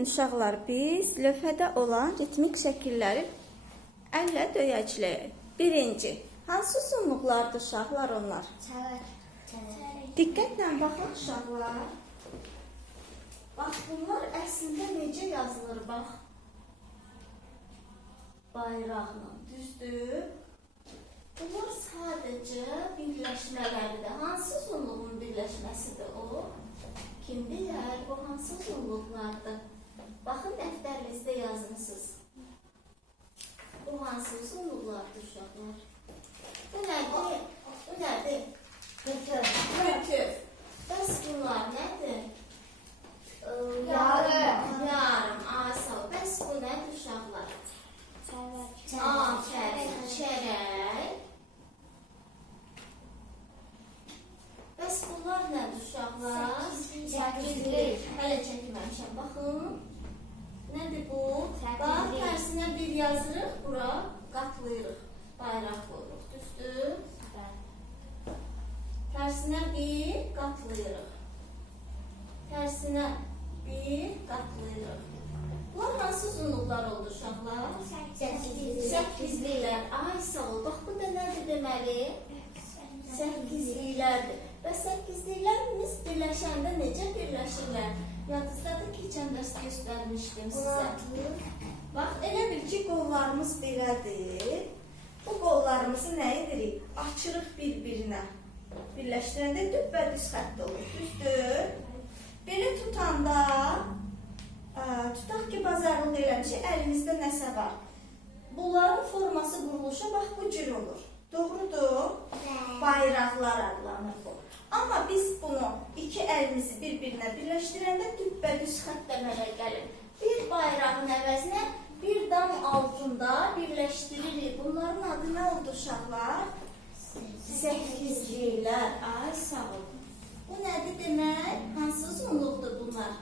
Gəlin uşaqlar, biz lövhədə olan ritmik şəkilləri əllə döyəcləyək. Birinci, hansı uzunluqlardır uşaqlar onlar? Diqqətlə baxın uşaqlar. Bax, bunlar əslində necə yazılır, bax. Bayraqla, düzdür? Bunlar sadəcə birləşmələridir. Hansı uzunluğun birləşməsidir o? Kim bilər, bu hansı uzunluqlardır? Baxın, dəftərinizdə yazmısınız. Bu hansı uzunluqlardır uşaqlar? Bu nədir? Bu nədir? Götür. Bəs bunlar nədir? Yarım. Yarım, asal. Bəs bu nədir uşaqlar? Afərin, çərək. Bəs bunlar nədir uşaqlar? Səkizlik. Hələ çəkməmişəm. Baxın. Nədir bu? Bax, tərsinə bir yazırıq, bura qatlayırıq. Bayraq qoyuruq. Düzdür? Tərsinə bir qatlayırıq. Tərsinə bir qatlayırıq. Bunlar hansı uzunluqlar oldu uşaqlar? Səkizliklər. Ay sağ ol. Bax bu da nədir deməli? Səkizliklərdir. Və səkizliklərimiz birləşəndə necə birləşirlər? Ki, keçən dərs göstərmişdim sizə. Bax, elə bil ki, qollarımız belədir. Bu qollarımızı nə edirik? Açırıq bir-birinə. Birləşdirəndə düz xətt olur. Düzdür? Belə tutanda, ə, tutaq ki, bazarlıq eləmişik, əlimizdə nəsə var. Bunların forması, quruluşu bax bu cür olur. Doğrudur? Bayraqlar adlanır bu. Amma biz bunu iki əlimizi bir-birinə birləşdirəndə düz xətt əmələ gəlir. Bir bayrağın əvəzinə bir dam altında birləşdiririk. Bunların adı nə oldu uşaqlar? Səkizliklər. Ay sağ ol. Bu nədir demək? Hansı uzunluqdur bunlar?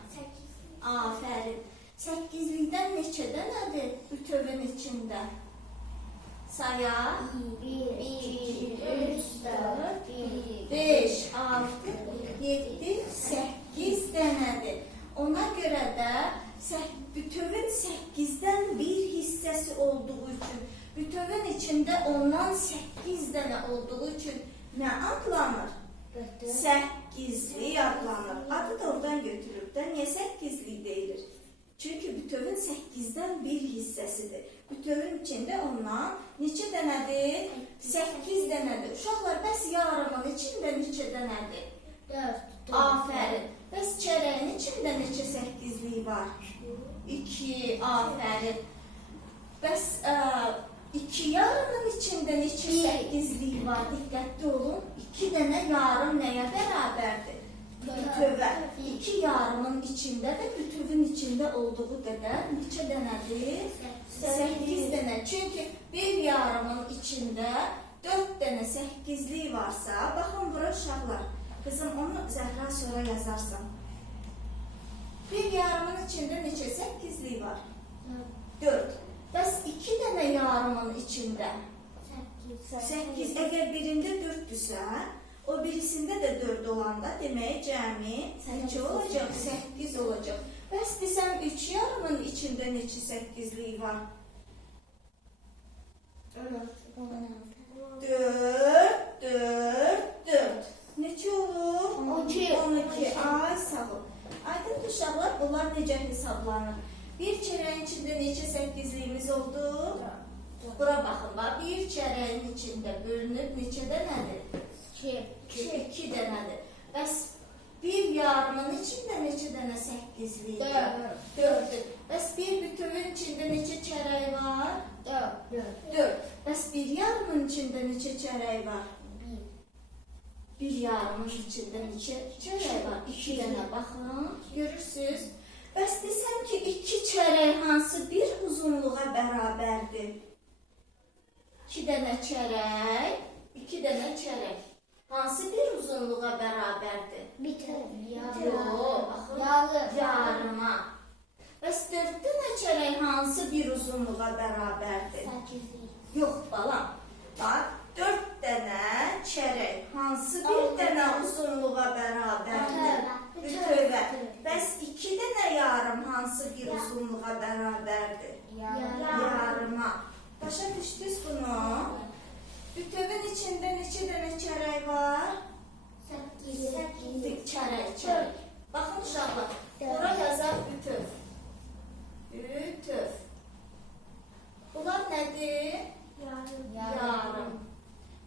Afərin. Səkizlikdən neçə dənədir bütövün içində? Sayaq. 5, 6, 7, 8 dənədir. Ona görə də sə- bütövün 8-dən bir hissəsi olduğu üçün, bütövün içində ondan 8 dənə olduğu üçün nə adlanır? Səkkizlik adlanır. Adı da oradan götürüb də niyə səkkizlik deyilir? Çünki bütövün 8-dən bir hissəsidir. Bütövün içində ondan neçə dənədir? 8 dənədir. Uşaqlar, bəs yarımın içində neçə dənədir? Afərin. Bəs çərəyin içində neçə səkkizlik var? 2, afərin. Bəs ə, iki yarımın içində neçə Bir. səkkizlik var? Diqqətli olun. 2 dənə yarım nəyə bərabərdir? Bütövə. İki yarımın içində də bütövün içində olduğu qədər neçə dənədir? 8 dənə. Çünki bir yarımın içində 4 dənə 8'lik varsa, baxın bura uşaqlar. Qızım onu Zəhra sonra yazarsan. Bir yarımın içində neçə 8'lik var? 4. Bəs 2 dənə yarımın içində 8 əgər birində 4-dürsə, o birisində də 4 olanda demək cəmi neçə olacaq? 8 olacaq. Bəs desəm 3 yarımın içində neçə 8'lik var? 4, 4, 4. Neçə olur? 12. 12. Ay sağ ol. Aydın uşaqlar bunlar necə hesablanır? Bir çərəyin içində neçə 8'liyimiz oldu? Bura baxın, bax bir çərəyin içində bölünüb neçə dənədir? 2, 2 dənədir. Bəs bir yarımın içində neçə dənə 8'lik? Dörd. 4-dür. Bəs bir bütövün içində neçə çərək var? 4. Bəs bir yarımın içində neçə çərək var? Bir yarımın içində neçə çərək var? 2 dənə baxın, görürsüz? Bəs desəm ki, 2 çərək hansı bir uzunluğa bərabərdir? 2 dənə çərək, 2 dənə çərək. Hansı bir uzunluğa bərabərdir? Yox, baxın. Yarıma. Bəs 4 dənə çərək hansı bir uzunluğa bərabərdir? Yox balam. Bax, 4 dənə çərək hansı bir dənə uzunluğa bərabərdir? Bütövə. Bəs 2 dənə yarım hansı bir uzunluğa bərabərdir? Yarım. Yarıma. Başa düşdünüz bunu? Bütövün içində neçə dənə çərək var? Dik çərək, çərək. Baxın uşaqlar, bura yazar bütöv. Bütöv. Bunlar nədir? Yarım.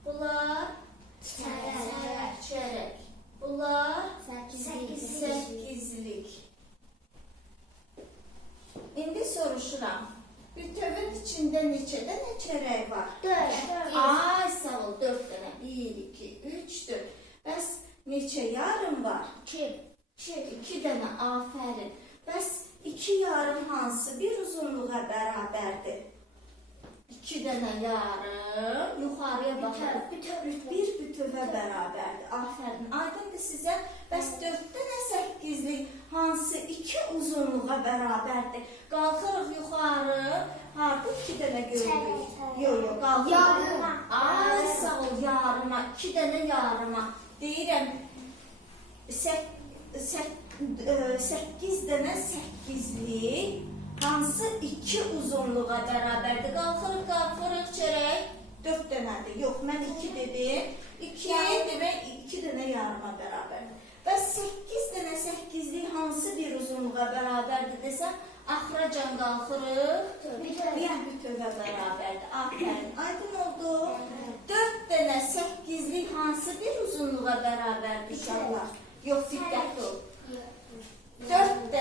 Bunlar Çərək. çərək. Bunlar Səkizlik. səkizlik. İndi soruşuram. Bütövün içində neçə dənə çərək var? Ay sağ ol, dörd dənə. Bir, iki, üç, dörd. Bəs neçə yarım var? İki, iki dənə, afərin. Bəs iki yarım hansı bir uzunluğa bərabərdir? İki dənə yarım, yuxarıya baxın. Bir bütövə bərabərdir. Afərin. Aydındır sizə. Bəs dörd dənə səkkizlik hansı iki uzunluğa bərabərdir? Qalxırıq yuxarı. Harda iki dənə görürük? Yox, yox, qalxırıq. Yarıma. Ay sağ ol, yarıma. İki dənə yarıma. Deyirəm, sək, sək, ə, səkkiz dənə səkkizlik hansı iki uzunluğa bərabərdir? Qalxırıq, qalxırıq çörək. Dörd dənədir. Yox, mən iki dedim. İki demək iki dənə yarıma bərabərdir. Bəs səkkiz dənə səkkizlik hansı bir uzunluğa bərabərdir desəm, axıracan qalxırıq. Bir bütövə bərabərdir. Afərin. Aydın oldu. Dörd dənə səkkizlik hansı bir uzunluğa bərabərdir uşaqlar? Yox, diqqətli ol.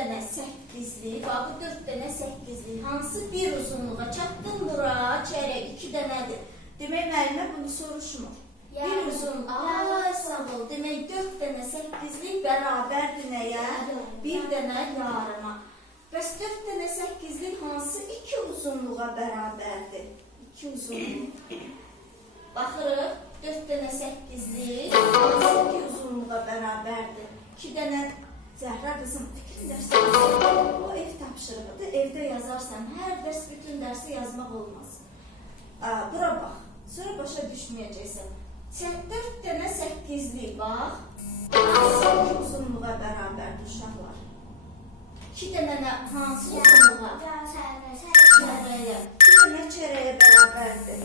Dənə səkkizlik, bax bu dörd dənə səkkizlik hansı bir uzunluğa çatdın bura, çərək iki dənədir. Demək müəllimə bunu soruşmur. Bir Yarım. uzun, ay sağ ol. Demək dörd dənə səkkizlik bərabərdir nəyə? Bir dənə yarıma. Bəs dörd dənə səkkizlik hansı iki uzunluğa bərabərdir? İki uzunluq. Baxırıq, dörd dənə səkkizlik hansı iki uzunluğa bərabərdir? İki dənə Zəhra qızım, fikir dərsi bu ev tapşırığıdır. Evdə yazarsan, hər dərs bütün dərsi yazmaq olmaz. Bura bax, sonra başa düşməyəcəksən. Sən dörd dənə səkkizlik bax, hansı uzunluğa bərabərdir uşaqlar? İki dənə nə- hansı uzunluğa? Çərəyə. İki dənə çərəyə bərabərdir.